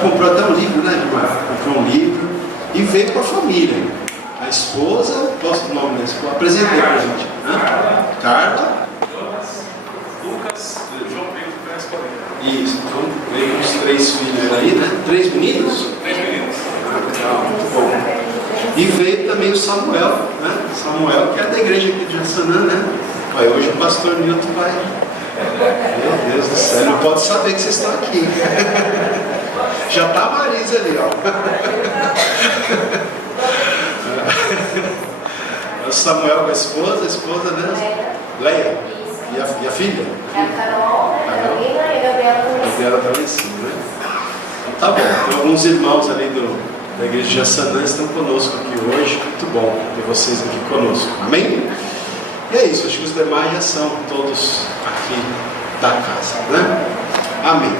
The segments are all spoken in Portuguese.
Comprou até um livro, né, Edmar? Comprou um livro e veio com a família. A esposa, posso o nome da esposa? Apresentei pra gente. Carla. Lucas, João Pedro, Pérez Correia. Isso, então veio com os 3 filhos aí, né? 3 meninos? 3 meninos. Legal, muito bom. E veio também o Samuel, né? Samuel, que é da igreja aqui de Jassanã, né? Aí hoje o pastor Nilton vai. Meu Deus do céu, não pode saber que vocês estão aqui. Já tá a Marisa ali, ó. O Samuel com a esposa, né? Leia. E a filha? É a Carol, a Carolina e a Gabriela também. A Gabriela está lá em cima, né? Então tá bom. Então, alguns irmãos ali da igreja de Jassanã estão conosco aqui hoje. Muito bom ter vocês aqui conosco. Amém? E é isso. Acho que os demais já são todos aqui da casa, né? Amém.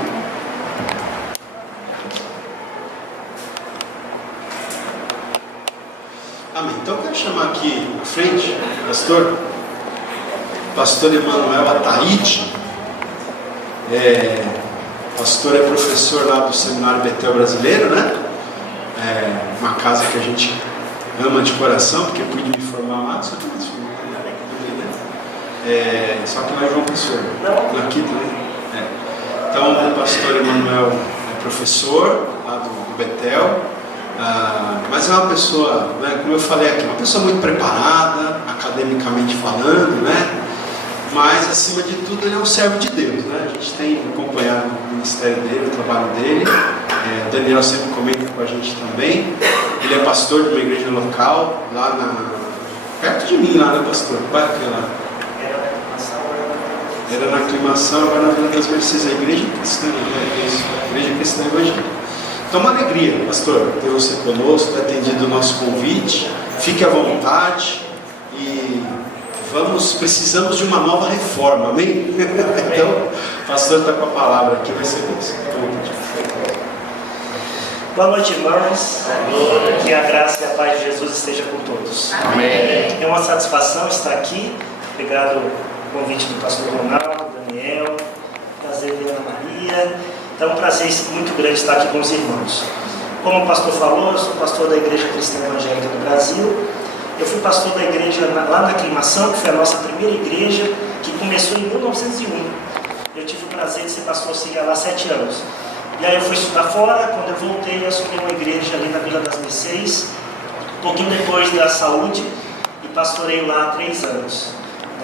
Amém. Então eu quero chamar aqui à frente o pastor Emanuel Ataíde. Pastor é professor lá do Seminário Betel Brasileiro, né? Uma casa que a gente ama de coração, porque eu pude me formar lá, só que só que lá é João Pessoa, aqui também. Então o pastor Emanuel é professor lá do Betel, mas é uma pessoa, né, como eu falei aqui, uma pessoa muito preparada, academicamente falando, né? Mas acima de tudo ele é um servo de Deus, né? A gente tem acompanhado o ministério dele, o trabalho dele. O Daniel sempre comenta com a gente também. Ele é pastor de uma igreja local, lá perto de mim, lá, né, pastor? Qual é que é lá? Era na Aclimação, agora na Vila das Mercês, a igreja cristã, né? Igreja cristã evangélica. Então uma alegria, pastor, ter você conosco, ter atendido o nosso convite. Fique à vontade e precisamos de uma nova reforma, amém? Então, o pastor está com a palavra aqui, vai ser bênção. Boa noite, irmãos. Que a graça e a paz de Jesus esteja com todos. Amém. É uma satisfação estar aqui. Obrigado pelo convite do pastor Ronaldo, Daniel, prazer de Ana Maria. Então, é um prazer muito grande estar aqui com os irmãos. Como o pastor falou, eu sou pastor da Igreja Cristã Evangélica do Brasil. Eu fui pastor da igreja lá na Aclimação, que foi a nossa primeira igreja, que começou em 1901. Eu tive o prazer de ser pastor auxiliar lá há 7 anos. E aí eu fui estudar fora. Quando eu voltei, eu assumi uma igreja ali na Vila das Mercês, um pouquinho depois da saúde, e pastorei lá há 3 anos.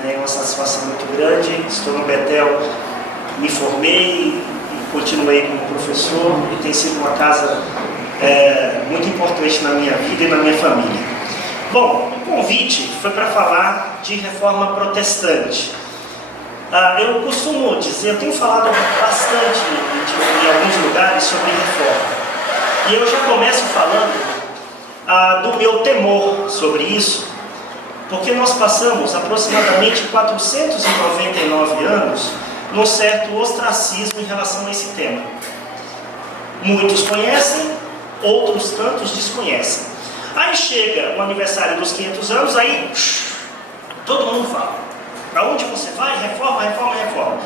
É uma satisfação muito grande. Estou no Betel, me formei e continuei como professor, e tem sido uma casa muito importante na minha vida e na minha família. Bom, o convite foi para falar de reforma protestante. Eu costumo dizer, eu tenho falado bastante em alguns lugares sobre reforma. E eu já começo falando do meu temor sobre isso, porque nós passamos aproximadamente 499 anos num certo ostracismo em relação a esse tema. Muitos conhecem, outros tantos desconhecem. Aí chega o aniversário dos 500 anos, aí todo mundo fala: para onde você vai? Reforma, reforma, reforma.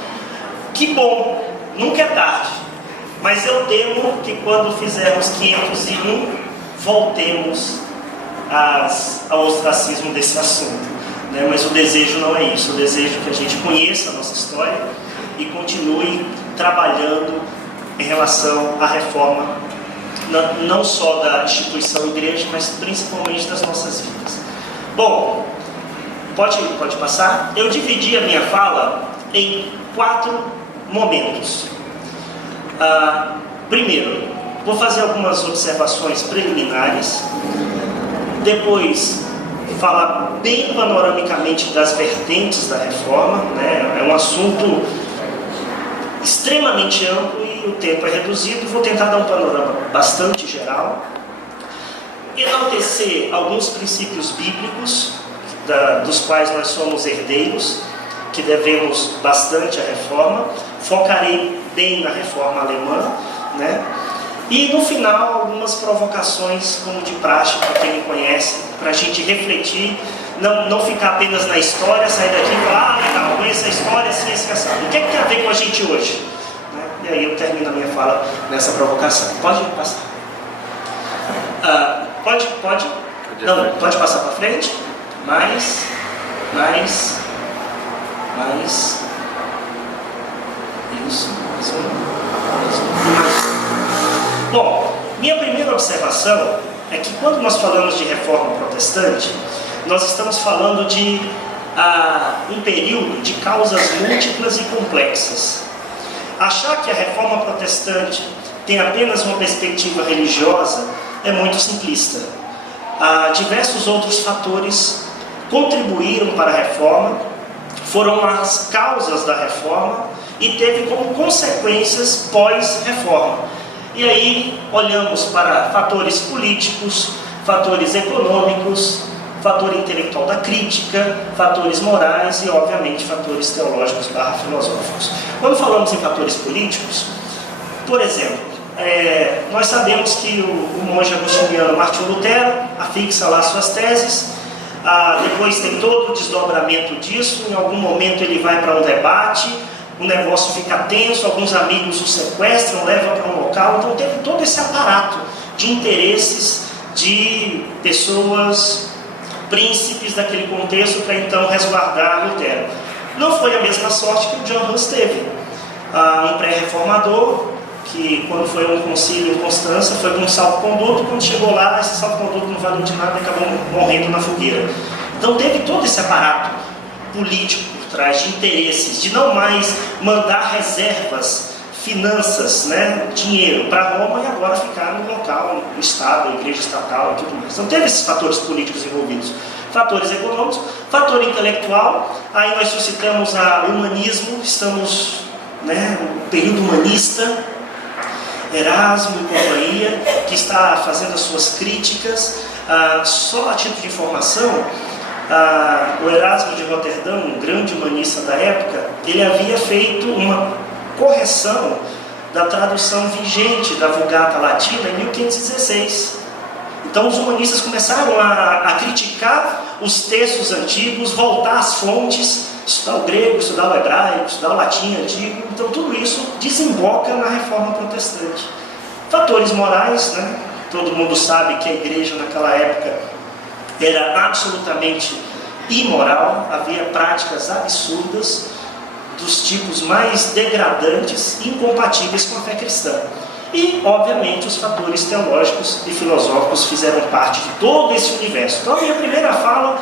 Que bom, nunca é tarde. Mas eu temo que quando fizermos 501, voltemos ao ostracismo desse assunto, né? Mas o desejo não é isso. O desejo é que a gente conheça a nossa história e continue trabalhando em relação à reforma, não só da instituição igreja, mas principalmente das nossas vidas. Bom, pode passar? Eu dividi a minha fala em 4 momentos. Primeiro, vou fazer algumas observações preliminares. Depois, falar bem panoramicamente das vertentes da reforma, né? É um assunto extremamente amplo e o tempo é reduzido. Vou tentar dar um panorama bastante geral, enaltecer alguns princípios bíblicos dos quais nós somos herdeiros, que devemos bastante à reforma. Focarei bem na reforma alemã, né? E no final algumas provocações, como de praxe, para quem me conhece, para a gente refletir, não ficar apenas na história, sair daqui e falar: legal, conheço a história, assim, assim, assim. O que é que tem a ver com a gente hoje? e aí eu termino a minha fala nessa provocação. Pode passar. Pode passar para frente. Mais. Isso. Bom, minha primeira observação é que quando nós falamos de reforma protestante, nós estamos falando de um período de causas múltiplas e complexas. Achar que a reforma protestante tem apenas uma perspectiva religiosa é muito simplista. Diversos outros fatores contribuíram para a reforma, foram as causas da reforma e teve como consequências pós-reforma. E aí olhamos para fatores políticos, fatores econômicos, fator intelectual da crítica, fatores morais e, obviamente, fatores teológicos / filosóficos. Quando falamos em fatores políticos, por exemplo, nós sabemos que o monge agostiniano Martinho Lutero afixa lá suas teses, depois tem todo o desdobramento disso, em algum momento ele vai para um debate, o negócio fica tenso, alguns amigos o sequestram, levam para um local, então teve todo esse aparato de interesses de pessoas, príncipes daquele contexto, para então resguardar Lutero. Não foi a mesma sorte que o John Hus teve, um pré-reformador, que quando foi um concílio em Constança, foi com um salvo-conduto, quando chegou lá, esse salvo-conduto não valeu de nada e acabou morrendo na fogueira. Então teve todo esse aparato político por trás, de interesses, de não mais mandar reservas, finanças, dinheiro para Roma e agora ficar no local, no Estado, a igreja estatal e tudo mais. Então teve esses fatores políticos envolvidos. Fatores econômicos, fator intelectual, aí nós suscitamos o humanismo, estamos no período humanista, Erasmo e companhia, que está fazendo as suas críticas. Só a título de informação, o Erasmo de Roterdão, um grande humanista da época, ele havia feito uma correção da tradução vigente da Vulgata Latina em 1516. Então os humanistas começaram a criticar os textos antigos, voltar às fontes, estudar o grego, estudar o hebraico, estudar o latim antigo. Então tudo isso desemboca na reforma protestante. Fatores morais, todo mundo sabe que a igreja naquela época era absolutamente imoral, havia práticas absurdas, dos tipos mais degradantes e incompatíveis com a fé cristã. E, obviamente, os fatores teológicos e filosóficos fizeram parte de todo esse universo. Então, a minha primeira fala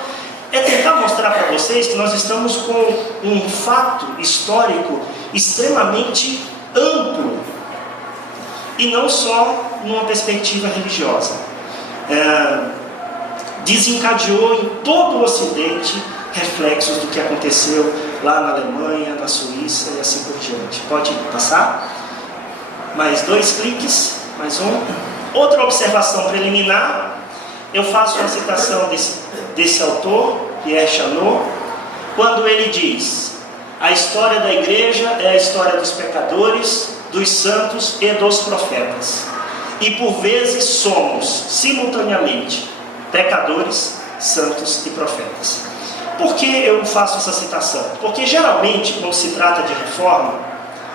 é tentar mostrar para vocês que nós estamos com um fato histórico extremamente amplo e não só numa perspectiva religiosa. Desencadeou em todo o Ocidente reflexos do que aconteceu lá na Alemanha, na Suíça e assim por diante. Pode passar? Mais 2 cliques, mais um. Outra observação preliminar, eu faço uma citação desse autor, Pierre Chanot, quando ele diz: a história da igreja é a história dos pecadores, dos santos e dos profetas. E por vezes somos, simultaneamente, pecadores, santos e profetas. Por que eu faço essa citação? Porque geralmente, quando se trata de reforma,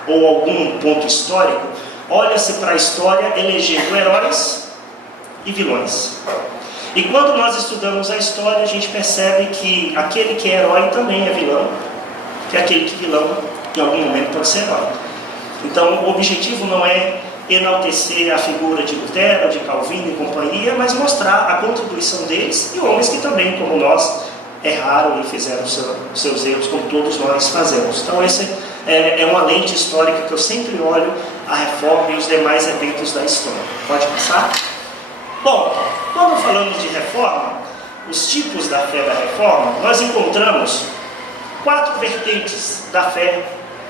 ou algum ponto histórico, olha-se para a história elegendo heróis e vilões. E quando nós estudamos a história, a gente percebe que aquele que é herói também é vilão, que aquele que é vilão, em algum momento, pode ser herói. Então, o objetivo não é enaltecer a figura de Lutero, de Calvino e companhia, mas mostrar a contribuição deles e homens que também, como nós, erraram e fizeram seus erros, como todos nós fazemos. Então, esse é uma lente histórica que eu sempre olho a reforma e os demais eventos da história. Pode passar? Bom, quando falamos de reforma, os tipos da fé da reforma, nós encontramos 4 vertentes da fé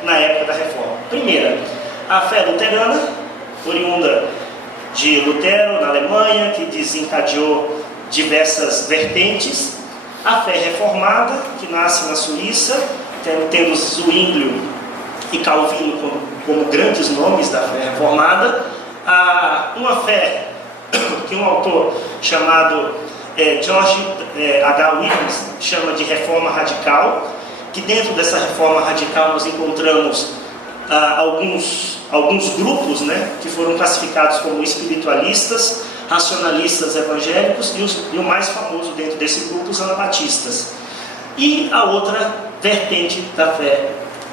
na época da reforma. Primeira, a fé luterana, oriunda de Lutero na Alemanha, que desencadeou diversas vertentes. A fé reformada, que nasce na Suíça, temos Zwinglio e Calvino como grandes nomes da fé reformada. Uma fé que um autor chamado George H. Williams chama de reforma radical, que dentro dessa reforma radical nós encontramos alguns alguns grupos, né, que foram classificados como espiritualistas, racionalistas evangélicos e o mais famoso dentro desse grupo, os anabatistas. E a outra vertente da fé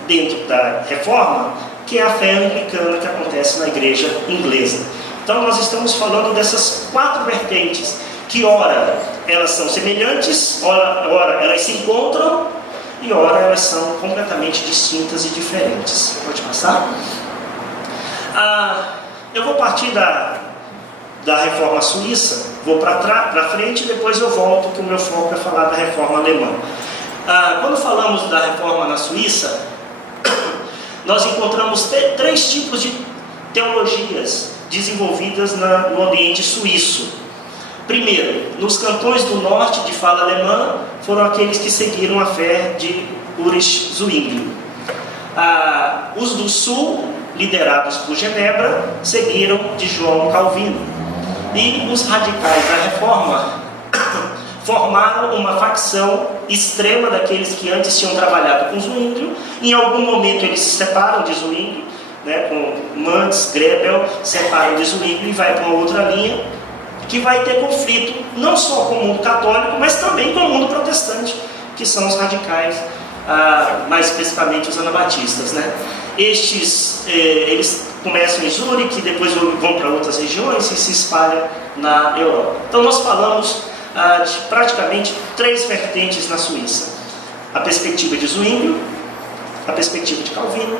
dentro da reforma, que é a fé anglicana que acontece na igreja inglesa. Então nós estamos falando dessas 4 vertentes, que ora elas são semelhantes, ora elas se encontram, e ora elas são completamente distintas e diferentes. Pode passar? Eu vou partir da reforma suíça, vou para frente e depois eu volto, que o meu foco é falar da reforma alemã. Quando falamos da reforma na Suíça, nós encontramos 3 tipos de teologias desenvolvidas no ambiente suíço. Primeiro, nos cantões do norte de fala alemã, foram aqueles que seguiram a fé de Ulrich Zwingli. Os do sul, liderados por Genebra, seguiram de João Calvino. E os radicais da reforma formaram uma facção extrema daqueles que antes tinham trabalhado com Zwingli. Em algum momento eles se separam de Zwingli, né, com Mantz, Grebel, separam de Zwingli e vai para uma outra linha, que vai ter conflito não só com o mundo católico, mas também com o mundo protestante, que são os radicais, mais especificamente os anabatistas, né? Eles começam em Zurique, depois vão para outras regiões e se espalham na Europa. Então nós falamos de praticamente 3 vertentes na Suíça: a perspectiva de Zwingli, a perspectiva de Calvino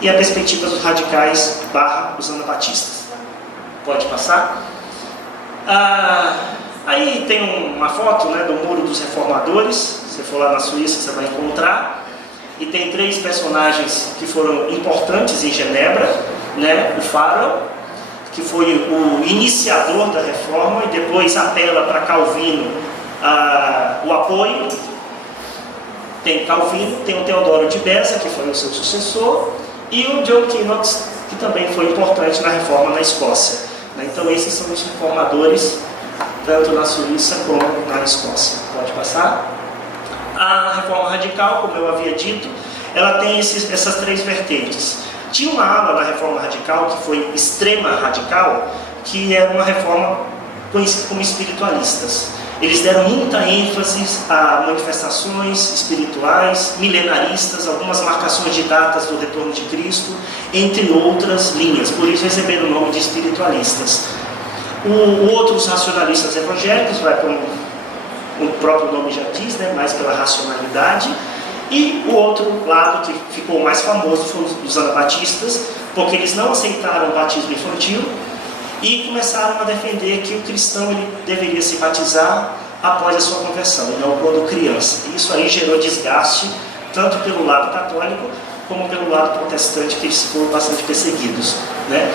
e a perspectiva dos radicais / os anabatistas. Pode passar? Aí tem uma foto, né, do Muro dos Reformadores. Se você for lá na Suíça, você vai encontrar. E tem 3 personagens que foram importantes em Genebra, né? O Farel, que foi o iniciador da reforma e depois apela para Calvino o apoio. Tem Calvino, tem o Teodoro de Beza, que foi o seu sucessor, e o John Knox, que também foi importante na reforma na Escócia. Então esses são os reformadores, tanto na Suíça como na Escócia. Pode passar? A reforma radical, como eu havia dito, ela tem essas 3 vertentes. Tinha uma ala na reforma radical que foi extrema radical, que era uma reforma conhecida como espiritualistas. Eles deram muita ênfase a manifestações espirituais, milenaristas, algumas marcações de datas do retorno de Cristo, entre outras linhas. Por isso receberam o nome de espiritualistas. Outros racionalistas evangélicos, vai como o próprio nome já diz, né, mais pela racionalidade. E o outro lado que ficou mais famoso foram os anabatistas, porque eles não aceitaram o batismo infantil e começaram a defender que o cristão ele deveria se batizar após a sua conversão, e não quando criança. Isso aí gerou desgaste, tanto pelo lado católico, como pelo lado protestante, que eles foram bastante perseguidos, né?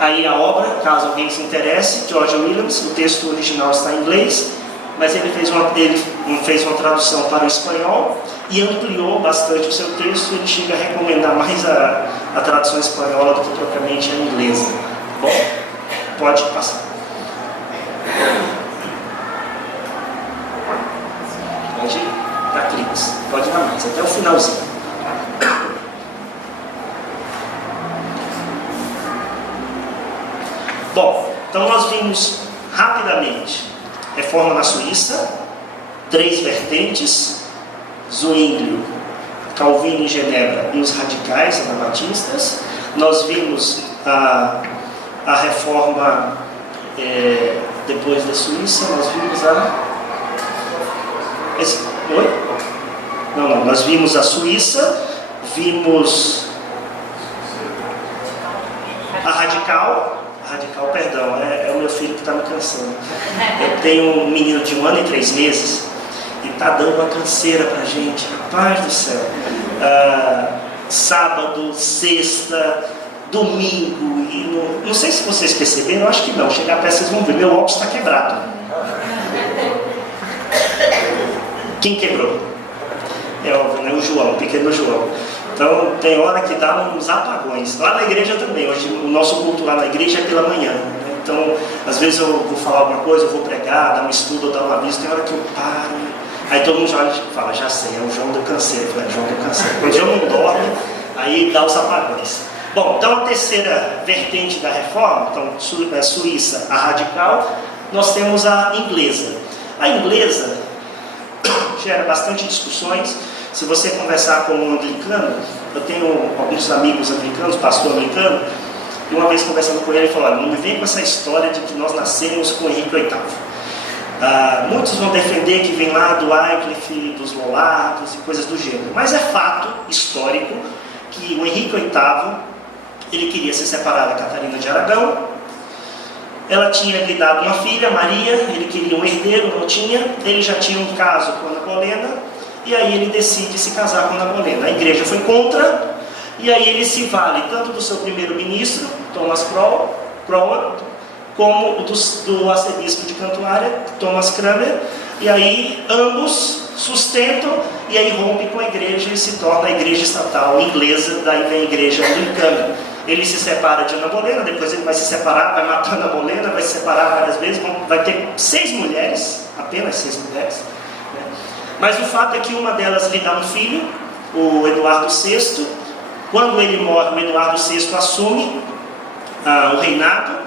Aí a obra, caso alguém se interesse, George Williams, o texto original está em inglês, mas ele fez uma tradução para o espanhol e ampliou bastante o seu texto. Ele chega a recomendar mais a tradução espanhola do que propriamente a inglesa. Bom, pode passar. Pode dar cliques, pode dar mais, até o finalzinho. Bom, então nós vimos rapidamente reforma na Suíça, 3 vertentes: Zwingli, Calvino em Genebra e os radicais anabatistas. Nós vimos a reforma depois da Suíça, nós vimos nós vimos a Suíça, vimos a radical, perdão, é o meu filho que está me cansando. Eu tenho um menino de 1 ano e 3 meses e está dando uma canseira para a gente, rapaz do céu. Sábado, sexta, domingo, e não sei se vocês perceberam, eu acho que não, chegar perto vocês vão ver, meu óculos está quebrado. Quem quebrou? É óbvio, né? O João, o pequeno João. Então tem hora que dá uns apagões. Lá na igreja também, hoje o nosso culto lá na igreja é pela manhã, né? Então às vezes eu vou falar alguma coisa, eu vou pregar, dar um estudo, dar um aviso, tem hora que eu paro, aí todo mundo já olha e fala, já sei, é o João do canseiro. Eu falei, João do canseiro. Quando o João não dorme, aí dá os apagões. Bom, então a terceira vertente da reforma, então a suíça, a radical, nós temos a inglesa. A inglesa gera bastante discussões. Se você conversar com um anglicano, eu tenho alguns amigos anglicanos, pastor anglicano, e uma vez conversando com ele, ele falou: olha, não me vem com essa história de que nós nascemos com Henrique VIII. Muitos vão defender que vem lá do Wycliffe, dos Lollardos e coisas do gênero, mas é fato histórico que o Henrique VIII, ele queria se separar da Catarina de Aragão. Ela tinha lhe dado uma filha, Maria, ele queria um herdeiro, não tinha. Ele já tinha um caso com Ana Bolena, e aí ele decide se casar com Ana Bolena. A igreja foi contra, e aí ele se vale tanto do seu primeiro-ministro, Thomas Cromwell, como do arcebispo de Cantuária, Thomas Cranmer, e aí ambos sustentam, e aí rompe com a igreja e se torna a igreja estatal inglesa, daí vem a igreja anglicana. Ele se separa de Ana Bolena, depois ele vai se separar, vai matar Ana Bolena, vai se separar várias vezes, vai ter 6 mulheres, apenas 6 mulheres, né? Mas o fato é que uma delas lhe dá um filho, o Eduardo VI. Quando ele morre, o Eduardo VI assume o reinado.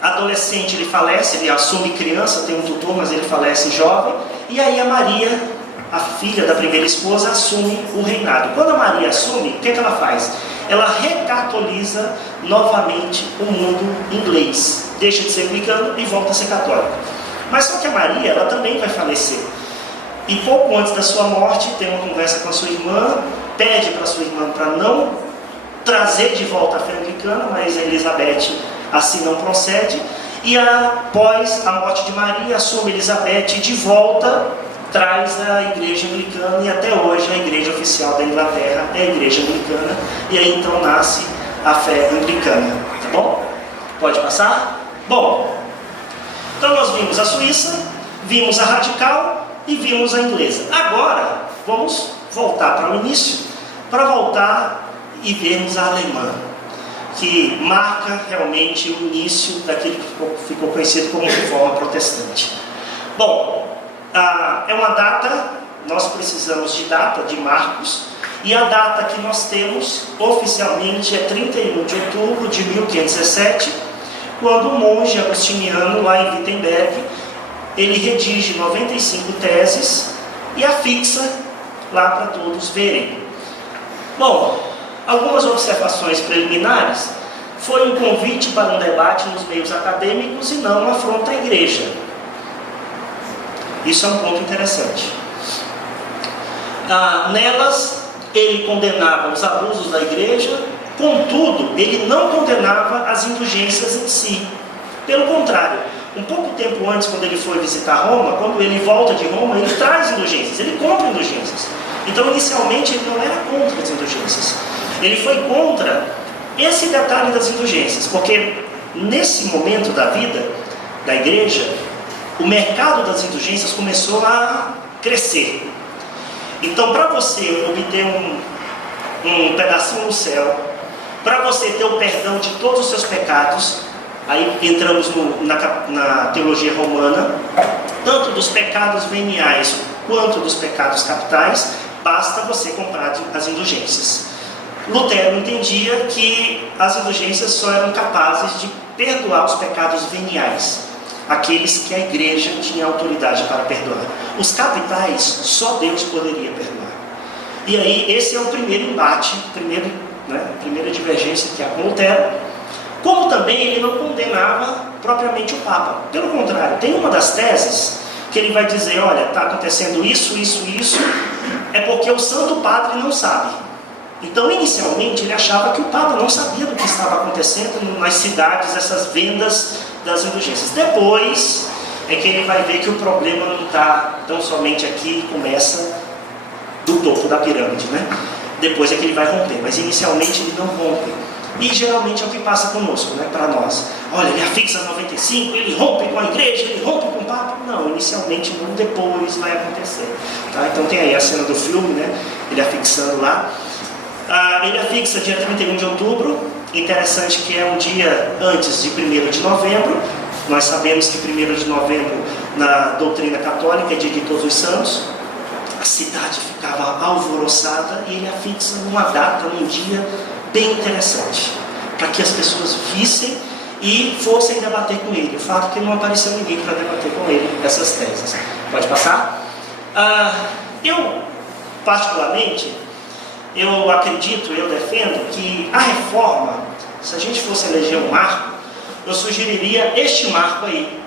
Adolescente, ele falece, ele assume criança, tem um tutor, mas ele falece jovem. E aí a Maria, a filha da primeira esposa, assume o reinado. Quando a Maria assume, o que ela faz? Ela recatoliza novamente o mundo inglês. Deixa de ser anglicano e volta a ser católico. Mas só que a Maria, ela também vai falecer. E pouco antes da sua morte, tem uma conversa com a sua irmã, pede para a sua irmã para não trazer de volta a fé anglicana, mas a Elizabeth assim não procede. E após a morte de Maria, assume Elizabeth de volta, traz a igreja anglicana, e até hoje a igreja oficial da Inglaterra é a igreja anglicana, e aí então nasce a fé anglicana, tá bom? Pode passar? Bom, então nós vimos a suíça, vimos a radical e vimos a inglesa. Agora vamos voltar para o início, para voltar e vermos a alemã, que marca realmente o início daquilo que ficou conhecido como Reforma Protestante. Bom, é uma data, nós precisamos de data, de marcos, e a data que nós temos oficialmente é 31 de outubro de 1517, quando o monge agostiniano lá em Wittenberg, ele redige 95 teses e afixa lá para todos verem. Bom, algumas observações preliminares. Foi um convite para um debate nos meios acadêmicos e não uma afronta à igreja. Isso é um ponto interessante. Nelas, ele condenava os abusos da igreja, contudo, ele não condenava as indulgências em si. Pelo contrário, um pouco tempo antes, quando ele foi visitar Roma, quando ele volta de Roma, ele traz indulgências, ele compra indulgências. Então, inicialmente, ele não era contra as indulgências. Ele foi contra esse detalhe das indulgências, porque nesse momento da vida da igreja, o mercado das indulgências começou a crescer. Então, para você obter um pedacinho no céu, para você ter o perdão de todos os seus pecados, aí entramos na teologia romana, tanto dos pecados veniais quanto dos pecados capitais, basta você comprar as indulgências. Lutero entendia que as indulgências só eram capazes de perdoar os pecados veniais, aqueles que a igreja tinha autoridade para perdoar. Os capitais, só Deus poderia perdoar. E aí, esse é o primeiro embate, a primeira divergência que há com Lutero. Como também ele não condenava propriamente o Papa. Pelo contrário, tem uma das teses que ele vai dizer: olha, está acontecendo isso, é porque o Santo Padre não sabe. Então, inicialmente, ele achava que o Papa não sabia do que estava acontecendo nas cidades, essas vendas das indulgências. Depois é que ele vai ver que o problema não está tão somente aqui, começa do topo da pirâmide, né? Depois é que ele vai romper, mas inicialmente ele não rompe. E geralmente é o que passa conosco, né? Para nós. Olha, ele afixa 95, ele rompe com a igreja, ele rompe com o Papa. Não, inicialmente não, depois vai acontecer. Tá? Então tem aí a cena do filme, né? Ele afixando lá. Ele afixa dia 31 de outubro, interessante que é um dia antes de 1º de novembro. Nós sabemos que 1º de novembro, na doutrina católica, é dia de Todos os Santos. A cidade ficava alvoroçada e ele afixa numa data, num dia bem interessante, para que as pessoas vissem e fossem debater com ele. O fato é que não apareceu ninguém para debater com ele essas teses. Pode passar? Eu, particularmente, eu acredito, eu defendo que a reforma, se a gente fosse eleger um marco, eu sugeriria este marco aí,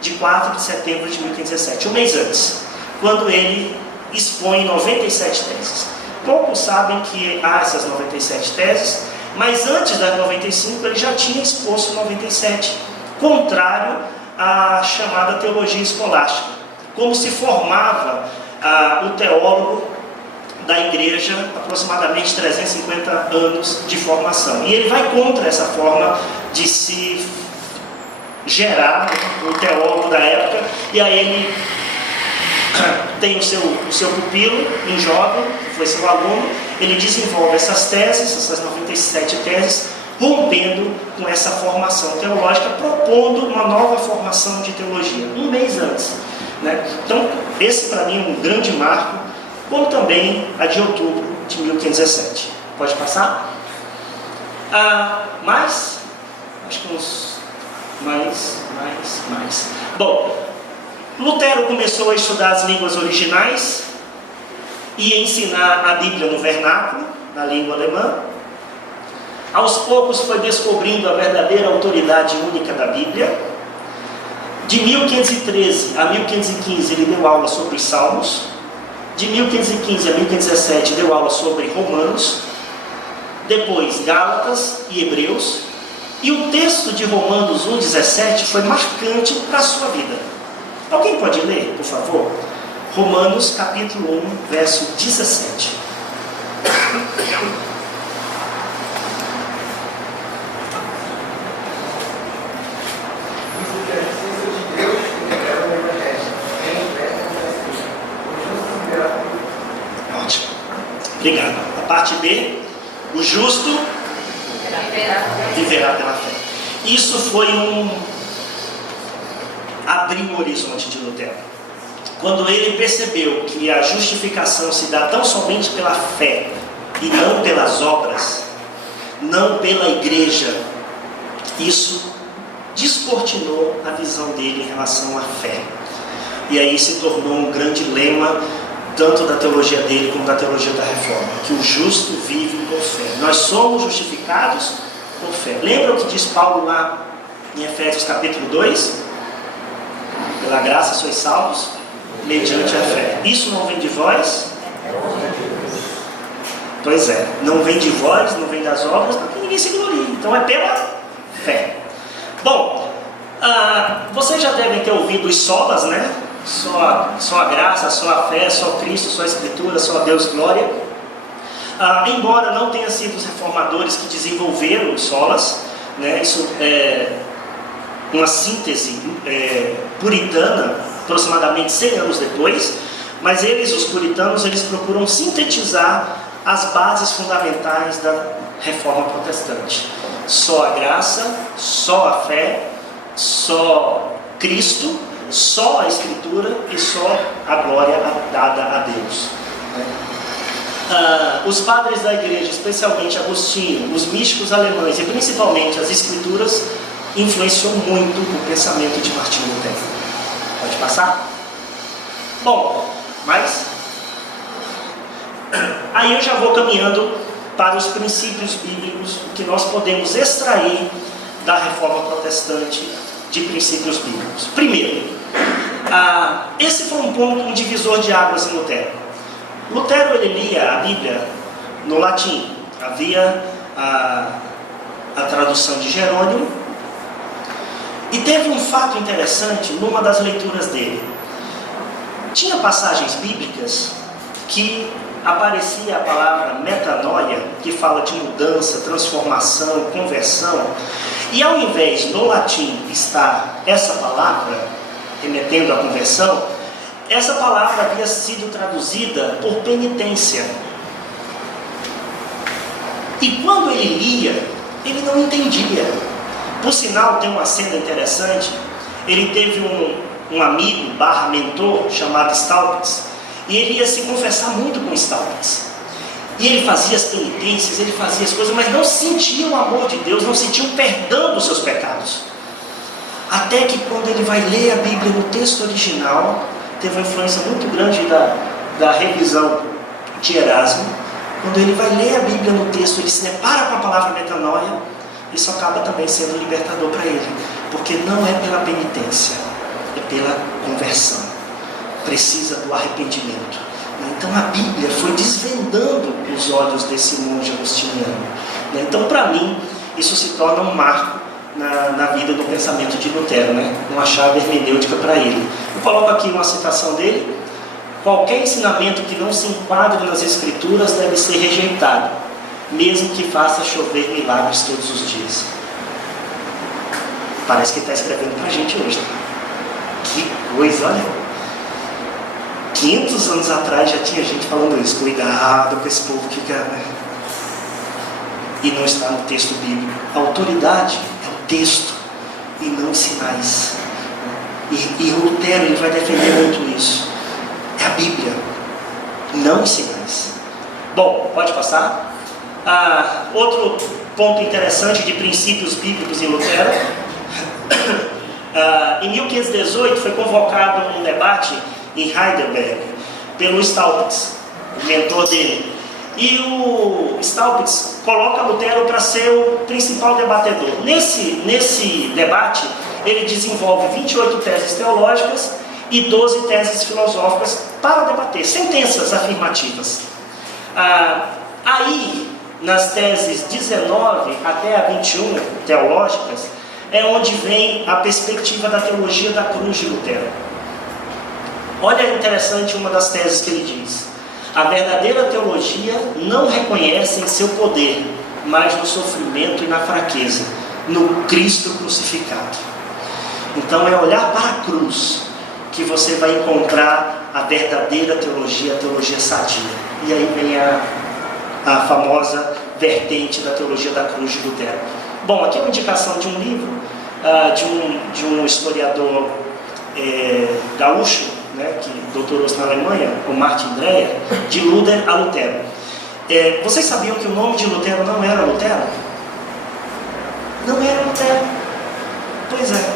de 4 de setembro de 1517, um mês antes, quando ele expõe 97 teses. Poucos sabem que há essas 97 teses, mas antes das 95 ele já tinha exposto 97, contrário à chamada teologia escolástica, como se formava o teólogo da igreja, aproximadamente 350 anos de formação. E ele vai contra essa forma de se gerar o teólogo da época, e aí ele tem o seu pupilo, um jovem, que foi seu aluno, ele desenvolve essas teses, essas 97 teses, rompendo com essa formação teológica, propondo uma nova formação de teologia, um mês antes, né? Então, esse para mim é um grande marco, como também a de outubro de 1517. Pode passar? Acho que uns mais. Bom, Lutero começou a estudar as línguas originais e ensinar a Bíblia no vernáculo, na língua alemã. Aos poucos foi descobrindo a verdadeira autoridade única da Bíblia. De 1513 a 1515 ele deu aula sobre os Salmos. De 1515 a 1517 deu aula sobre Romanos. Depois Gálatas e Hebreus. E o texto de Romanos 1,17 foi marcante para a sua vida. Alguém pode ler, por favor? Romanos capítulo 1, verso 17. Ótimo. Obrigado. A parte B, o justo viverá pela fé. Isso foi abrir o horizonte de Lutero. Quando ele percebeu que a justificação se dá tão somente pela fé e não pelas obras, não pela igreja, isso descortinou a visão dele em relação à fé. E aí se tornou um grande lema, tanto da teologia dele como da teologia da reforma, que o justo vive por fé. Nós somos justificados por fé. Lembra o que diz Paulo lá em Efésios capítulo 2? Pela graça sois salvos, mediante a fé. Isso não vem de vós? Pois é, não vem de vós, não vem das obras, para que ninguém se glorie. Então é pela fé. Bom, vocês já devem ter ouvido os solas, né? Só a graça, só a fé, só Cristo, só a Escritura, só a Deus glória. Embora não tenham sido os reformadores que desenvolveram os solas, né? Isso é uma síntese puritana, aproximadamente 100 anos depois, mas os puritanos, eles procuram sintetizar as bases fundamentais da reforma protestante. Só a graça, só a fé, só Cristo, só a Escritura e só a glória dada a Deus. Os padres da igreja, especialmente Agostinho, os místicos alemães e principalmente as Escrituras, influenciou muito o pensamento de Martinho Lutero. Pode passar? Bom, mas aí eu já vou caminhando para os princípios bíblicos, o que nós podemos extrair da reforma protestante de princípios bíblicos. Primeiro, esse foi um divisor de águas em Lutero. Lutero, ele lia a Bíblia no latim. Havia a tradução de Jerônimo. E teve um fato interessante numa das leituras dele. Tinha passagens bíblicas que aparecia a palavra metanoia, que fala de mudança, transformação, conversão. E ao invés no latim estar essa palavra, remetendo à conversão, essa palavra havia sido traduzida por penitência. E quando ele lia, ele não entendia. Por sinal, tem uma cena interessante. Ele teve um amigo / mentor chamado Staupitz, e ele ia se confessar muito com Staupitz. E ele fazia as penitências, ele fazia as coisas, mas não sentia o amor de Deus, não sentia o perdão dos seus pecados. Até que quando ele vai ler a Bíblia no texto original, teve uma influência muito grande da revisão de Erasmo. Quando ele vai ler a Bíblia no texto, ele se depara com a palavra metanoia. Isso acaba também sendo libertador para ele, porque não é pela penitência, é pela conversão. Precisa do arrependimento. Então a Bíblia foi desvendando os olhos desse monge agostiniano. Então, para mim, isso se torna um marco na vida do pensamento de Lutero, uma chave hermenêutica para ele. Eu coloco aqui uma citação dele: qualquer ensinamento que não se enquadre nas Escrituras deve ser rejeitado, mesmo que faça chover milagres todos os dias. Parece que está escrevendo para a gente hoje. Que coisa, olha. 500 anos atrás já tinha gente falando isso. Cuidado com esse povo que quer. E não está no texto bíblico. A autoridade é o texto e não os sinais. E o Lutero ele vai defender muito isso. É a Bíblia, não os sinais. Bom, pode passar. Outro ponto interessante de princípios bíblicos em Lutero. Em 1518 foi convocado um debate em Heidelberg pelo Staupitz, o mentor dele. E o Staupitz coloca Lutero para ser o principal debatedor. Nesse debate, ele desenvolve 28 teses teológicas e 12 teses filosóficas para debater, sentenças afirmativas. Aí, nas teses 19 até a 21 teológicas, é onde vem a perspectiva da teologia da cruz de Lutero. Olha interessante uma das teses que ele diz: a verdadeira teologia não reconhece em seu poder, mas no sofrimento e na fraqueza, no Cristo crucificado. Então é olhar para a cruz que você vai encontrar a verdadeira teologia, a teologia sadia. E aí vem a famosa vertente da teologia da cruz de Lutero. Bom, aqui é uma indicação de um livro de um historiador gaúcho, que doutorou-se na Alemanha, o Martin Dreyer, de Luther a Lutero. Vocês sabiam que o nome de Lutero não era Lutero? Não era Lutero. Pois é.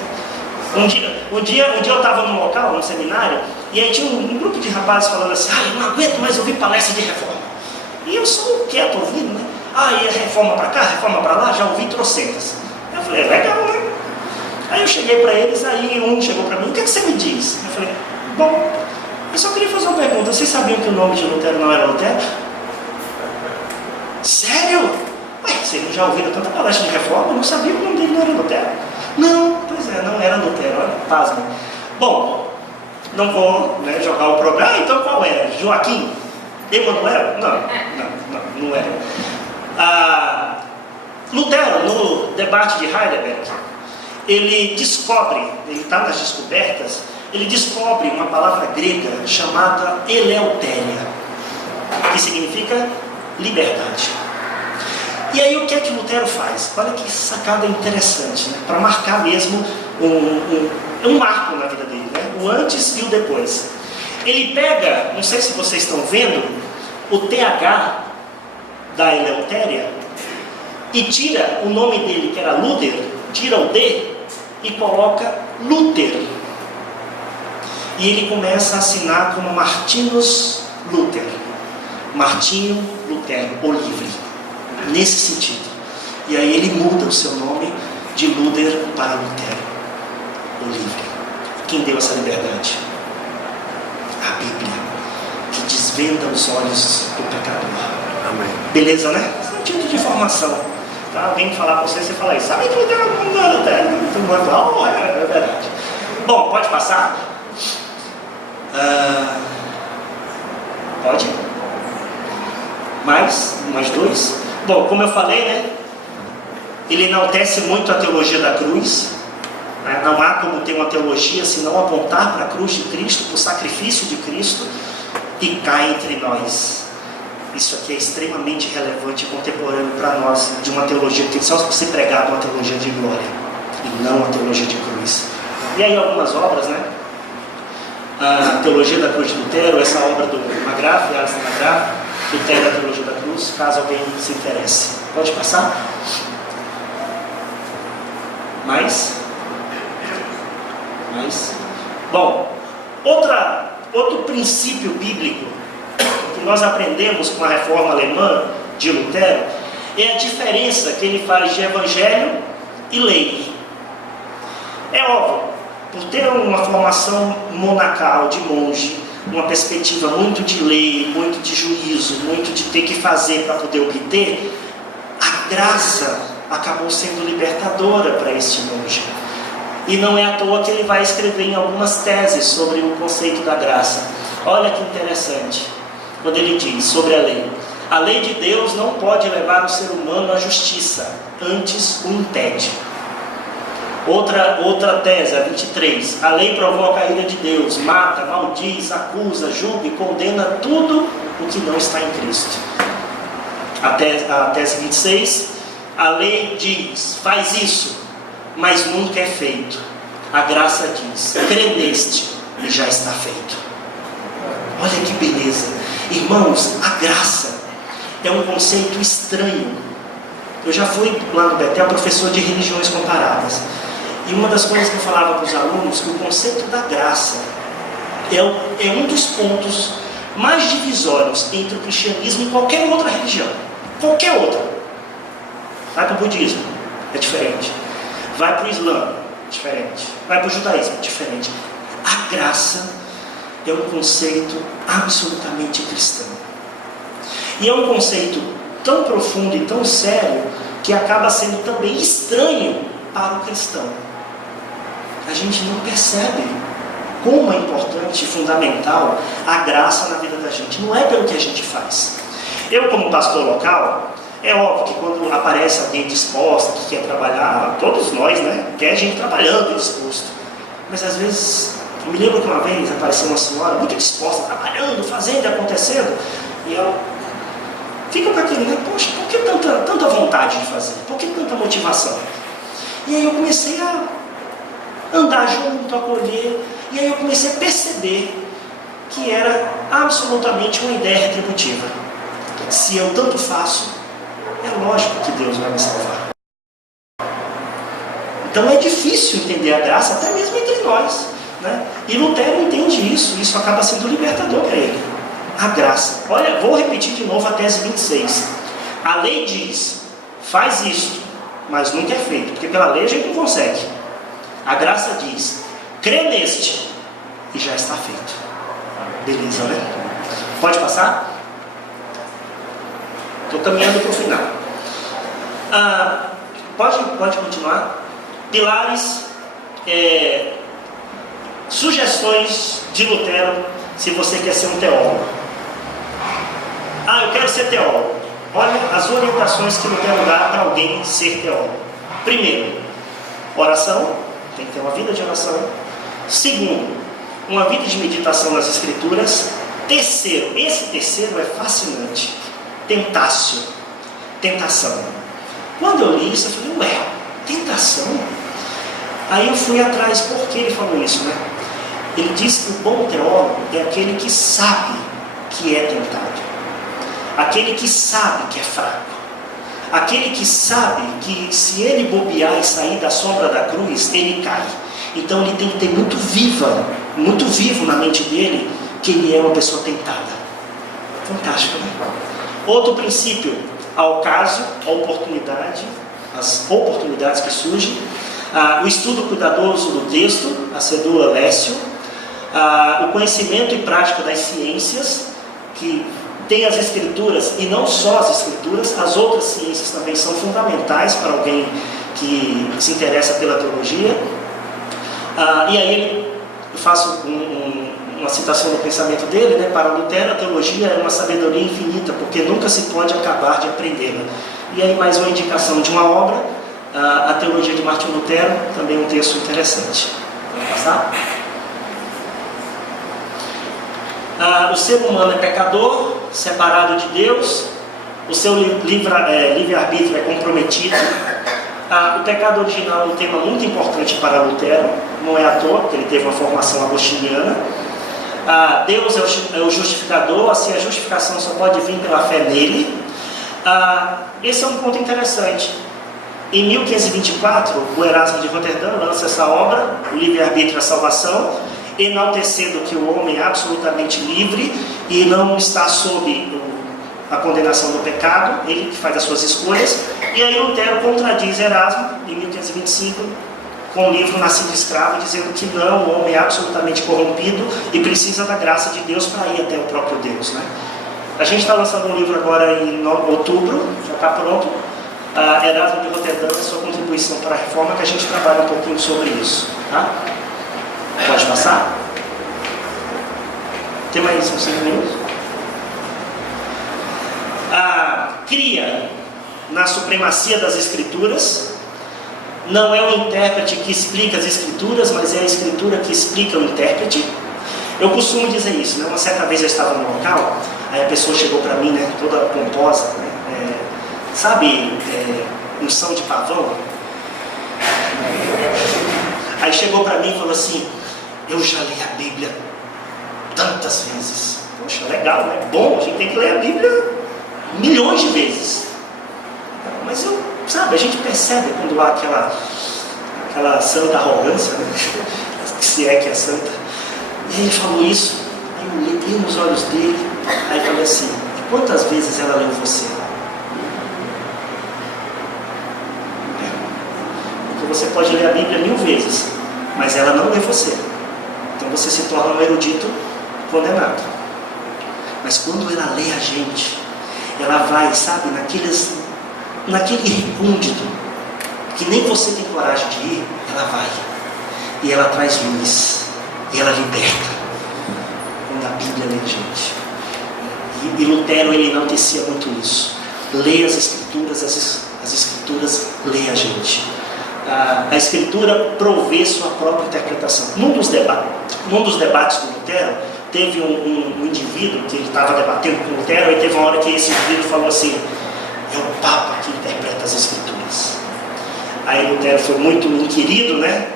Um dia eu estava num local, num seminário, e aí tinha um grupo de rapazes falando assim: eu não aguento mais ouvir palestra de reforma. E eu sou quieto ouvindo, e reforma para cá, reforma para lá, já ouvi trocentas. Eu falei: legal, né? Aí eu cheguei para eles, aí um chegou para mim: o que você me diz? Eu falei: bom, eu só queria fazer uma pergunta. Vocês sabiam que o nome de Lutero não era Lutero? Sério? Ué, vocês já ouviram tanta palestra de reforma? Eu não sabia que o nome dele não era Lutero. Não, pois é, não era Lutero, olha, pasma. Bom, não vou jogar o programa. Então qual era? Joaquim? Emanuel? Não era. Lutero, no debate de Heidelberg, ele está nas descobertas, ele descobre uma palavra grega chamada eleutéria, que significa liberdade. E aí o que é que Lutero faz? Olha que sacada interessante, para marcar mesmo um marco na vida dele, o antes e o depois. Ele pega, não sei se vocês estão vendo, o TH da eleutéria e tira o nome dele, que era Luther, tira o D e coloca Luther. E ele começa a assinar como Martinus Luther. Martinho Lutero, o livre. Nesse sentido. E aí ele muda o seu nome de Luther para Lutero, o livre. Quem deu essa liberdade? A Bíblia, que desvenda os olhos do pecador. Amém. Beleza, né? Esse é um título de formação. Alguém falar para você fala isso. Sabe que Lutero não é Lutero? Então vai falar: é verdade. Bom, pode passar? Pode? Mais dois? Bom, como eu falei, ele enaltece muito a teologia da cruz. Não há como ter uma teologia se não apontar para a cruz de Cristo, para o sacrifício de Cristo, e cá entre nós. Isso aqui é extremamente relevante e contemporâneo para nós, de uma teologia que tem só ser pregado uma teologia de glória, e não uma teologia de cruz. E aí algumas obras, a Teologia da Cruz de Lutero, essa obra do Margraf, Alisson Margraf, Critério da Teologia da Cruz, caso alguém se interesse. Pode passar? Mais? Bom, outro princípio bíblico que nós aprendemos com a reforma alemã de Lutero é a diferença que ele faz de evangelho e lei. É óbvio, por ter uma formação monacal de monge, uma perspectiva muito de lei, muito de juízo, muito de ter que fazer para poder obter, a graça acabou sendo libertadora para este monge. E não é à toa que ele vai escrever em algumas teses sobre o conceito da graça. Olha que interessante, quando ele diz sobre a lei: a lei de Deus não pode levar o ser humano à justiça, antes o impede. Outra tese, a 23: a lei provoca a ira de Deus, mata, maldiz, acusa, julga e condena tudo o que não está em Cristo. A tese 26: a lei diz, faz isso, mas nunca é feito. A graça diz, crê neste e já está feito. Olha que beleza. Irmãos, a graça é um conceito estranho. Eu já fui lá no Betel professor de religiões comparadas. E uma das coisas que eu falava para os alunos, que o conceito da graça é um dos pontos mais divisórios entre o cristianismo e qualquer outra religião. Qualquer outra. Vai para o budismo, é diferente. Vai para o Islã, diferente. Vai para o judaísmo, diferente. A graça é um conceito absolutamente cristão. E é um conceito tão profundo e tão sério que acaba sendo também estranho para o cristão. A gente não percebe como é importante e fundamental a graça na vida da gente. Não é pelo que a gente faz. Eu, como pastor local, é óbvio que quando aparece alguém disposto, que quer trabalhar, todos nós, né? Quer gente trabalhando e disposto. Mas às vezes, eu me lembro que uma vez apareceu uma senhora muito disposta, trabalhando, fazendo e acontecendo. E ela fica com aquele, né? Poxa, por que tanta vontade de fazer? Por que tanta motivação? E aí eu comecei a andar junto, a acolher. E aí eu comecei a perceber que era absolutamente uma ideia retributiva. Se eu tanto faço, é lógico que Deus vai me salvar. Então é difícil entender a graça, até mesmo entre nós, né? E Lutero entende isso, isso acaba sendo libertador para ele. A graça. Olha, vou repetir de novo a tese 26. A lei diz, faz isso, mas nunca é feito, porque pela lei a gente não consegue. A graça diz, crê neste e já está feito. Beleza, né? Pode passar? Estou caminhando para o final. Pode continuar. Pilares, sugestões de Lutero, se você quer ser um teólogo. Eu quero ser teólogo. Olha as orientações que Lutero dá para alguém ser teólogo. Primeiro, oração, tem que ter uma vida de oração. Segundo, uma vida de meditação nas Escrituras. Terceiro, esse terceiro é fascinante, tentação. Quando eu li isso, eu falei, tentação? Aí eu fui atrás, por que ele falou isso, né? Ele disse que o bom teólogo é aquele que sabe que é tentado, aquele que sabe que é fraco, aquele que sabe que se ele bobear e sair da sombra da cruz, ele cai. Então ele tem que ter muito vivo na mente dele que ele é uma pessoa tentada. Fantástico, né? Outro princípio, ao caso, a oportunidade, as oportunidades que surgem, o estudo cuidadoso do texto, a cedula Lécio, o conhecimento e prática das ciências, que tem as escrituras, e não só as escrituras, as outras ciências também são fundamentais para alguém que se interessa pela teologia. E aí eu faço uma citação do pensamento dele, né? Para Lutero, a teologia é uma sabedoria infinita, porque nunca se pode acabar de aprendê-la. E aí mais uma indicação de uma obra, a Teologia de Martinho Lutero, também um texto interessante. Vamos passar? O ser humano é pecador, separado de Deus, o seu livre-arbítrio é comprometido. O pecado original é um tema muito importante para Lutero, não é à toa, porque ele teve uma formação agostiniana. Deus é o justificador, assim a justificação só pode vir pela fé nele. Esse é um ponto interessante. Em 1524, o Erasmo de Roterdã lança essa obra, o livre-arbítrio e a salvação, enaltecendo que o homem é absolutamente livre e não está sob a condenação do pecado, ele que faz as suas escolhas. E aí Lutero contradiz Erasmo, em 1525, com o livro Nascido Escravo, dizendo que não, o homem é absolutamente corrompido e precisa da graça de Deus para ir até o próprio Deus, né? A gente está lançando um livro agora em outubro, já está pronto, Erasmo de Roterdã, a sua contribuição para a reforma, que a gente trabalha um pouquinho sobre isso, tá? Pode passar? Tem mais uns 5 minutos? Cria na supremacia das Escrituras. Não é o intérprete que explica as Escrituras, mas é a Escritura que explica o intérprete. Eu costumo dizer isso, né? Uma certa vez eu estava num local, aí a pessoa chegou para mim, né, toda pomposa, né? Sabe, unção de pavão? Aí chegou para mim e falou assim: eu já li a Bíblia tantas vezes. Poxa, legal, né? Bom, a gente tem que ler a Bíblia milhões de vezes. Mas sabe, a gente percebe quando há aquela santa arrogância, né? Se é que é santa. E aí ele falou isso, aí eu olhei nos olhos dele, aí falei assim: quantas vezes ela leu você? Porque você pode ler a Bíblia 1000 vezes, mas ela não lê você. Então você se torna um erudito condenado. Mas quando ela lê a gente, ela vai, sabe, naquele recôndito que nem você tem coragem de ir, ela vai. E ela traz luz. E ela liberta. Quando a Bíblia lê a gente. E Lutero, ele enaltecia muito isso. Lê as Escrituras, as Escrituras lê a gente. A Escritura provê sua própria interpretação. Num dos debates com Lutero, teve um indivíduo que ele estava debatendo com Lutero, e teve uma hora que esse indivíduo falou assim: é o Papa que interpreta as Escrituras. Aí Lutero foi muito inquirido, né?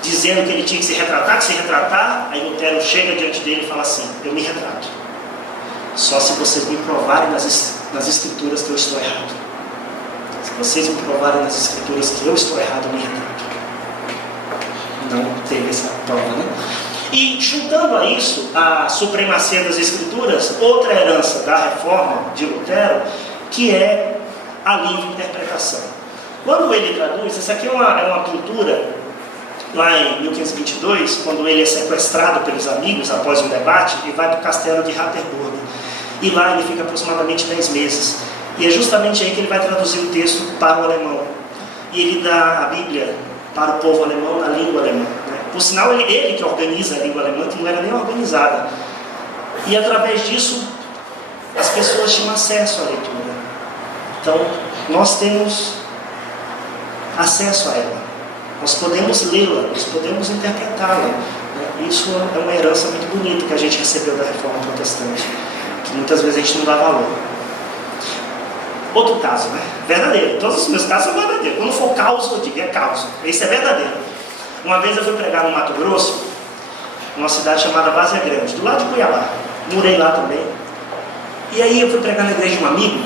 Dizendo que ele tinha que se retratar. Aí Lutero chega diante dele e fala assim: eu me retrato, só se vocês me provarem nas Escrituras que eu estou errado. Se vocês me provarem nas Escrituras que eu estou errado, eu me retrato. Não teve essa prova, né? E juntando a isso a supremacia das Escrituras, outra herança da reforma de Lutero, que é a livre interpretação. Quando ele traduz, essa aqui é uma pintura lá em 1522, quando ele é sequestrado pelos amigos após um debate, e vai para o castelo de Ratterburg. E lá ele fica aproximadamente 10 meses. E é justamente aí que ele vai traduzir o texto para o alemão. E ele dá a Bíblia para o povo alemão na língua alemã, né? Por sinal, ele que organiza a língua alemã, que não era nem organizada. E através disso, as pessoas tinham acesso à leitura. Então, nós temos acesso a ela. Nós podemos lê-la, nós podemos interpretá-la, né? Isso é uma herança muito bonita que a gente recebeu da Reforma Protestante, que muitas vezes a gente não dá valor. Outro caso, né? Verdadeiro. Todos os meus casos são verdadeiros. Quando for causa, eu digo, é causa. Esse é verdadeiro. Uma vez eu fui pregar no Mato Grosso, numa cidade chamada Várzea Grande, do lado de Cuiabá. Morei lá também. E aí eu fui pregar na igreja de um amigo,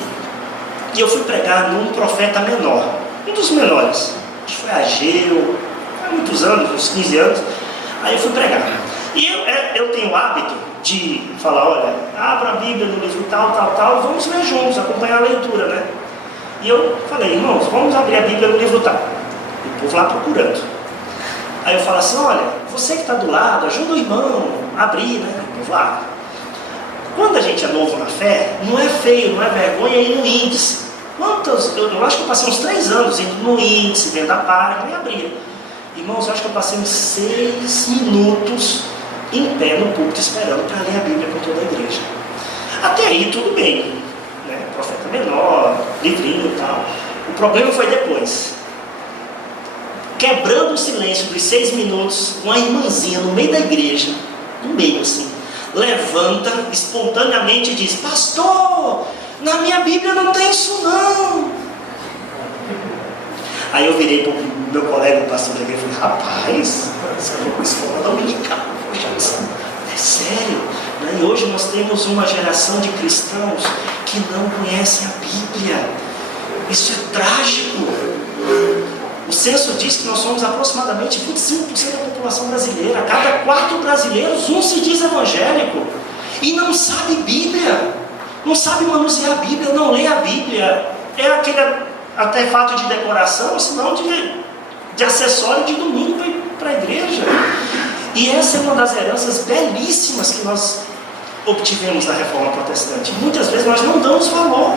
e eu fui pregar num profeta menor, um dos menores. Acho que foi Ageu, há muitos anos, uns 15 anos. Aí eu fui pregar. E eu tenho o hábito de falar: olha, abra a Bíblia no livro tal, vamos ler juntos, acompanhar a leitura, né? E eu falei: irmãos, vamos abrir a Bíblia no livro tal. E o povo lá procurando. Aí eu falo assim: olha, você que está do lado, ajuda o irmão a abrir, né? O povo lá. Quando a gente é novo na fé, não é feio, não é vergonha ir no índice. Eu acho que eu passei uns 3 anos indo no índice, vendo a página e abria. Irmãos, eu acho que eu passei uns 6 minutos em pé no púlpito esperando para ler a Bíblia com toda a igreja. Até aí tudo bem, né? Profeta menor, livrinho e tal. O problema foi depois. Quebrando o silêncio dos 6 minutos, uma irmãzinha no meio da igreja, no meio assim, levanta espontaneamente e diz: pastor, na minha Bíblia não tem isso não. Aí eu virei para o meu colega, o pastor da igreja, e falei: rapaz, isso é uma escola dominical. Poxa, é sério? E hoje nós temos uma geração de cristãos que não conhecem a Bíblia. Isso é trágico. O censo diz que nós somos aproximadamente 25% da população brasileira. A cada 4 brasileiros, um se diz evangélico e não sabe Bíblia, não sabe manusear a Bíblia, não lê a Bíblia. É aquele artefato de decoração, senão de acessório de domingo para a igreja. E essa é uma das heranças belíssimas que nós obtivemos na Reforma Protestante. Muitas vezes nós não damos valor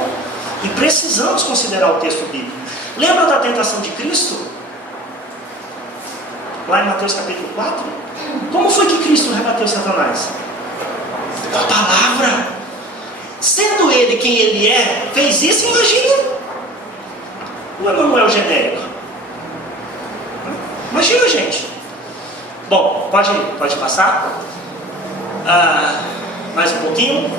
e precisamos considerar o texto bíblico. Lembra da tentação de Cristo? Lá em Mateus capítulo 4? Como foi que Cristo rebateu Satanás? Com a palavra. Sendo ele quem ele é, fez isso, imagina o Emanuel genérico. Imagina, gente. Bom, pode passar? Mais um pouquinho.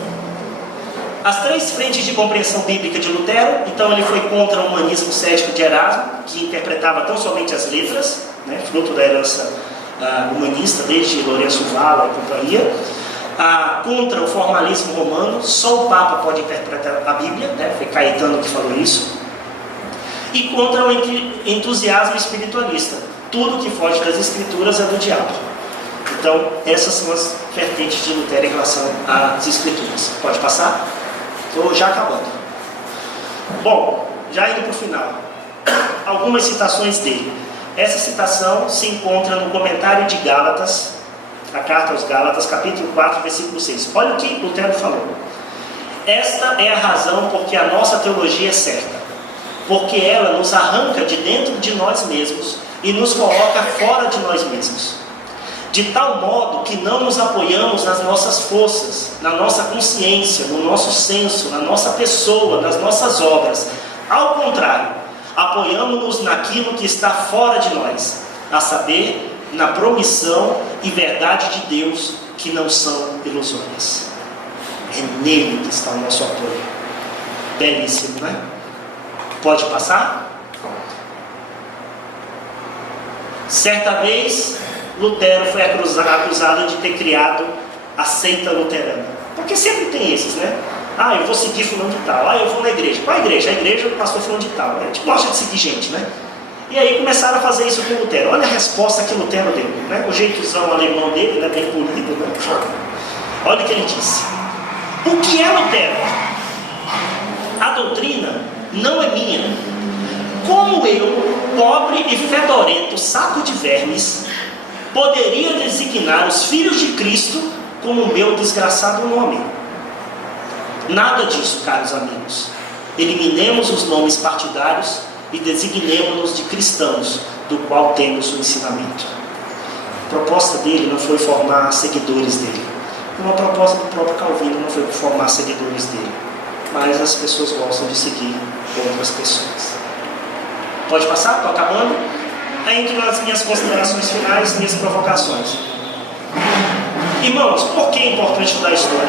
As 3 frentes de compreensão bíblica de Lutero. Então ele foi contra o humanismo cético de Erasmo, que interpretava tão somente as letras, né, fruto da herança humanista, desde Lourenço Valla e companhia. Contra o formalismo romano, só o Papa pode interpretar a Bíblia, né, foi Caetano que falou isso. E contra o entusiasmo espiritualista. Tudo que foge das Escrituras é do diabo. Então, essas são as vertentes de Lutero em relação às Escrituras. Pode passar? Estou já acabando. Bom, já indo para o final. Algumas citações dele. Essa citação se encontra no comentário de Gálatas, a carta aos Gálatas, capítulo 4, versículo 6. Olha o que Lutero falou. Esta é a razão porque a nossa teologia é certa. Porque ela nos arranca de dentro de nós mesmos e nos coloca fora de nós mesmos. De tal modo que não nos apoiamos nas nossas forças, na nossa consciência, no nosso senso, na nossa pessoa, nas nossas obras. Ao contrário, apoiamos-nos naquilo que está fora de nós, a saber, na promissão e verdade de Deus, que não são ilusões. É nele que está o nosso apoio. Belíssimo, né? Pode passar? Certa vez, Lutero foi acusado de ter criado a seita luterana. Porque sempre tem esses, né? Eu vou seguir fulano de tal. Eu vou na igreja. Qual a igreja? A igreja do pastor fulano de tal. A gente gosta de seguir gente, né? E aí começaram a fazer isso com Lutero. Olha a resposta que Lutero deu, né? O jeitozão alemão dele, né? Bem polido, né? Olha o que ele disse. O que é Lutero? A doutrina não é minha. Como eu, pobre e fedorento saco de vermes, poderia designar os filhos de Cristo como meu desgraçado nome? Nada disso, caros amigos. Eliminemos os nomes partidários e designemos-nos de cristãos, do qual temos o ensinamento. A proposta dele não foi formar seguidores dele. Uma proposta do próprio Calvino não foi formar seguidores dele. Mas as pessoas gostam de seguir outras pessoas. Pode passar? Estou acabando. Entro nas minhas considerações finais, minhas provocações. Irmãos, por que é importante estudar a história?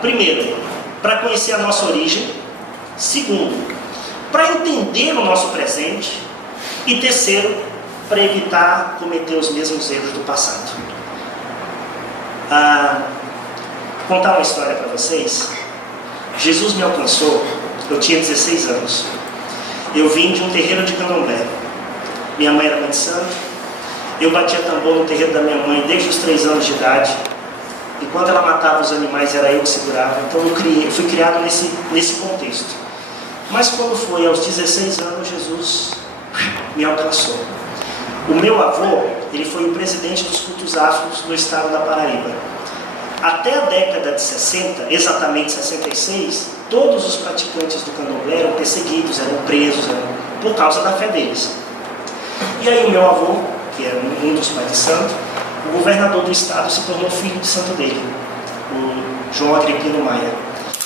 Primeiro, para conhecer a nossa origem. Segundo, para entender o nosso presente. E terceiro, para evitar cometer os mesmos erros do passado. Contar uma história para vocês. Jesus me alcançou, eu tinha 16 anos. Eu vim de um terreiro de candomblé. Minha mãe era mãe de santo. Eu batia tambor no terreiro da minha mãe desde os 3 anos de idade. Enquanto ela matava os animais, era eu que segurava. Então eu fui criado nesse contexto. Mas quando foi aos 16 anos, Jesus me alcançou. O meu avô, ele foi o presidente dos cultos afros no estado da Paraíba. Até a década de 60, exatamente 66, todos os praticantes do candomblé eram perseguidos, eram presos, por causa da fé deles. E aí o meu avô, que era um dos pais de santo, o governador do estado se tornou filho de santo dele, o João Agripino Maia.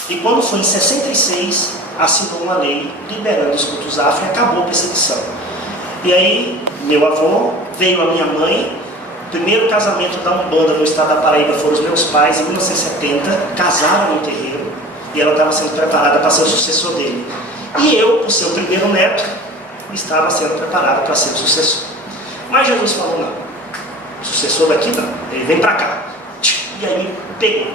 E quando foi em 66, assinou uma lei liberando os cultos afro e acabou a perseguição. E aí, meu avô, veio a minha mãe. O primeiro casamento da Umbanda no estado da Paraíba foram os meus pais, em 1970, casaram no terreiro, e ela estava sendo preparada para ser o sucessor dele. E eu, por ser o primeiro neto, estava sendo preparado para ser o sucessor. Mas Jesus falou não. sucessor daqui não, ele vem para cá. E aí me pegou.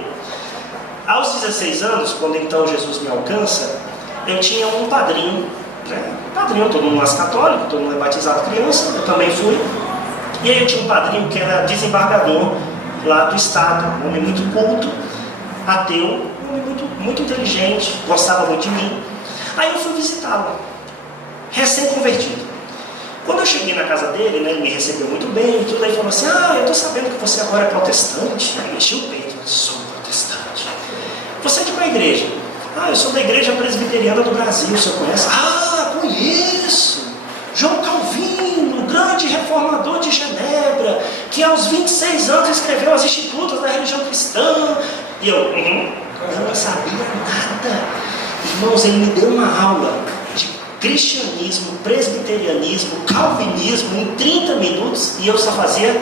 Aos 16 anos, quando então Jesus me alcança, eu tinha um padrinho, né? Padrinho, todo mundo é católico, todo mundo é batizado criança, eu também fui. E aí eu tinha um padrinho que era desembargador lá do estado, um homem muito culto, ateu, um homem muito inteligente, gostava muito de mim. Aí eu fui visitá-lo, recém-convertido. Quando eu cheguei na casa dele, né, ele me recebeu muito bem e tudo, aí falou assim: eu estou sabendo que você agora é protestante. Aí enchi o peito: sou protestante. Você é de qual igreja? Eu sou da Igreja Presbiteriana do Brasil, o senhor conhece? Conheço! João Calvino, o grande reformador de Genebra, que aos 26 anos escreveu as Institutas da Religião Cristã. E eu não sabia nada. Irmãos, ele me deu uma aula de cristianismo, presbiterianismo, calvinismo em 30 minutos e eu só fazia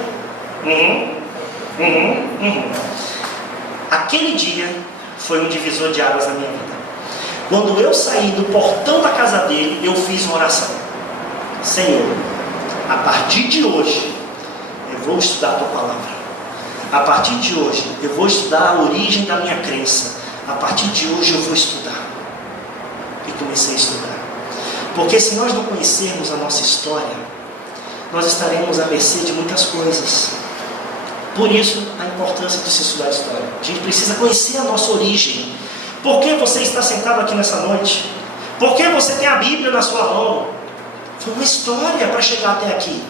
Aquele dia foi um divisor de águas na minha vida. Quando eu saí do portão da casa dele, eu fiz uma oração: Senhor, a partir de hoje eu vou estudar a tua palavra. A partir de hoje eu vou estudar a origem da minha crença. A partir de hoje eu vou estudar. E comecei a estudar. Porque se nós não conhecermos a nossa história, nós estaremos à mercê de muitas coisas. Por isso, a importância de se estudar a história. A gente precisa conhecer a nossa origem. Por que você está sentado aqui nessa noite? Por que você tem a Bíblia na sua mão? Foi uma história para chegar até aqui.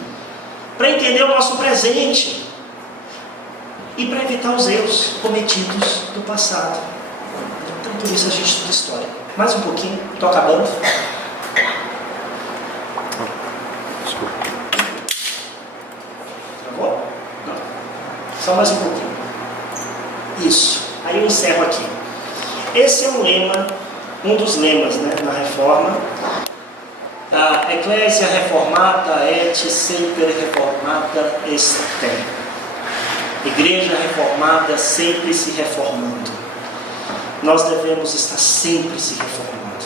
Para entender o nosso presente. E para evitar os erros cometidos do passado. Então, por isso a gente estuda história. Mais um pouquinho, estou acabando. Travou? Não. Só mais um pouquinho. Isso. Aí eu encerro aqui. Esse é um lema, um dos lemas, né, na Reforma. A Ecclesia Reformata et semper reformata est. Igreja reformada sempre se reformando. Nós devemos estar sempre se reformando,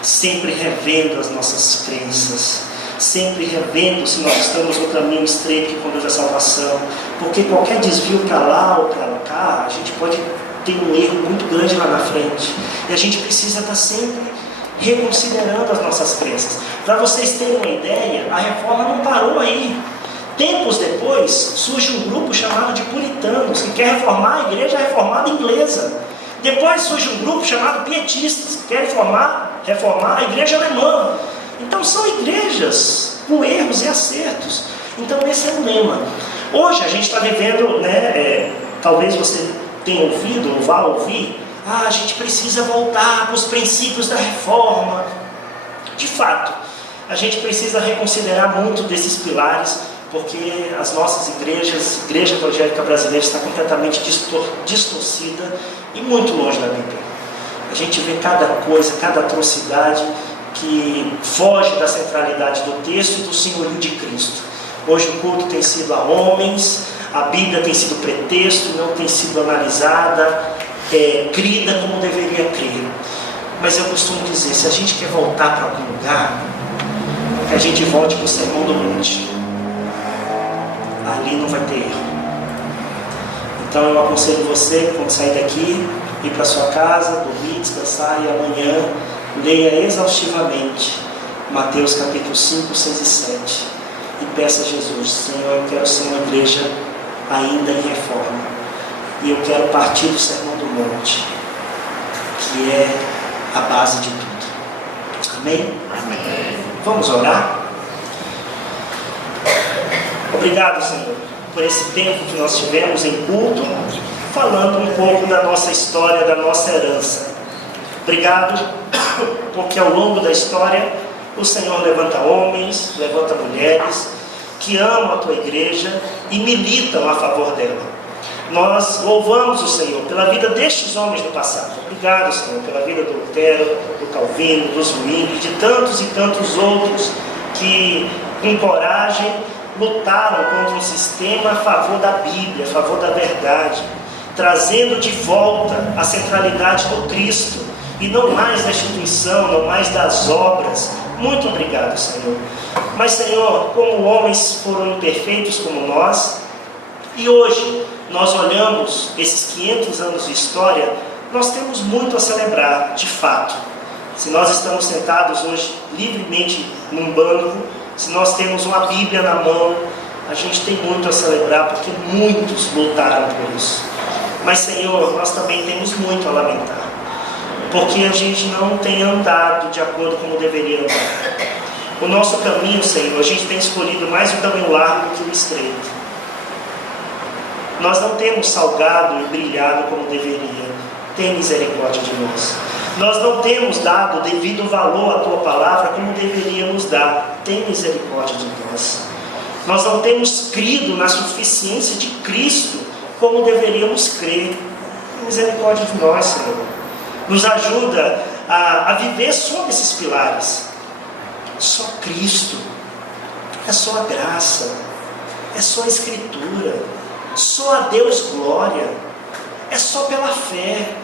sempre revendo as nossas crenças, sempre revendo se nós estamos no caminho estreito que conduz à salvação, porque qualquer desvio para lá ou para cá, a gente pode ter um erro muito grande lá na frente, e a gente precisa estar sempre reconsiderando as nossas crenças. Para vocês terem uma ideia, a reforma não parou aí. Tempos depois, surge um grupo chamado de puritanos, que quer reformar a igreja reformada inglesa. Depois surge um grupo chamado pietistas, que quer reformar a igreja alemã. Então são igrejas com erros e acertos. Então esse é o lema. Hoje a gente está vivendo, talvez você tenha ouvido ou vá ouvir, a gente precisa voltar para os princípios da reforma. De fato, a gente precisa reconsiderar muito desses pilares, porque as nossas igrejas, a igreja evangélica brasileira está completamente distorcida e muito longe da Bíblia. A gente vê cada coisa, cada atrocidade que foge da centralidade do texto e do senhorio de Cristo. Hoje o culto tem sido a homens, a Bíblia tem sido pretexto, não tem sido analisada, crida como deveria crer. Mas eu costumo dizer, se a gente quer voltar para algum lugar, que a gente volte para o Sermão do Monte. Ali não vai ter erro. Então eu aconselho você, quando sair daqui, ir para sua casa, dormir, descansar, e amanhã leia exaustivamente Mateus capítulo 5, 6 e 7 e peça a Jesus: Senhor, eu quero ser uma igreja ainda em reforma, e eu quero partir do Sermão do Monte, que é a base de tudo. Amém? Amém. Vamos orar? Obrigado, Senhor, por esse tempo que nós tivemos em culto, falando um pouco da nossa história, da nossa herança. Obrigado, porque ao longo da história o Senhor levanta homens, levanta mulheres que amam a tua igreja e militam a favor dela. Nós louvamos o Senhor pela vida destes homens do passado. Obrigado, Senhor, pela vida do Lutero, do Calvino, dos Zwingli, de tantos e tantos outros que, com coragem, lutaram contra um sistema a favor da Bíblia, a favor da verdade, trazendo de volta a centralidade do Cristo, e não mais da instituição, não mais das obras. Muito obrigado, Senhor. Mas, Senhor, como homens foram imperfeitos como nós, E hoje, nós olhamos esses 500 anos de história, nós temos muito a celebrar, de fato. Se nós estamos sentados hoje livremente num banco, se nós temos uma Bíblia na mão, a gente tem muito a celebrar, porque muitos lutaram por isso. Mas, Senhor, nós também temos muito a lamentar, porque a gente não tem andado de acordo como deveria andar. O nosso caminho, Senhor, a gente tem escolhido mais o caminho largo do que o estreito. Nós não temos salgado e brilhado como deveria. Tem misericórdia de nós. Nós não temos dado o devido valor à Tua palavra como deveríamos dar. Tem misericórdia de nós. Nós não temos crido na suficiência de Cristo como deveríamos crer. Tem misericórdia de nós, Senhor. Nos ajuda a viver sob esses pilares. Só Cristo. É só a graça. É só a Escritura. Só a Deus glória. É só pela fé.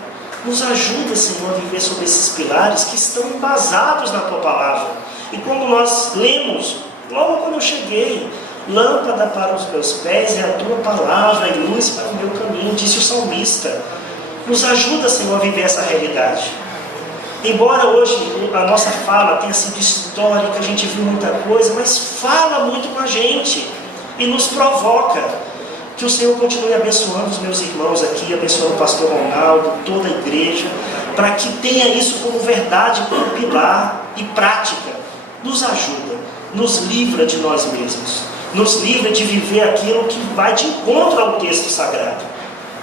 Nos ajuda, Senhor, a viver sobre esses pilares que estão embasados na Tua palavra. E como nós lemos, logo quando eu cheguei, lâmpada para os meus pés é a Tua palavra e luz para o meu caminho, disse o salmista. Nos ajuda, Senhor, a viver essa realidade. Embora hoje a nossa fala tenha sido histórica, a gente viu muita coisa, mas fala muito com a gente e nos provoca. Que o Senhor continue abençoando os meus irmãos aqui, abençoando o pastor Ronaldo, toda a igreja, para que tenha isso como verdade, como pilar e prática. Nos ajuda, nos livra de nós mesmos, nos livra de viver aquilo que vai de encontro ao texto sagrado.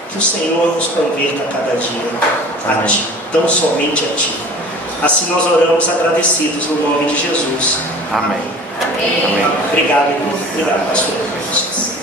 Que o Senhor nos converta a cada dia a Ti, tão somente a Ti. Assim nós oramos agradecidos no nome de Jesus. Amém. Amém. Obrigado, irmão. Obrigado, pastor.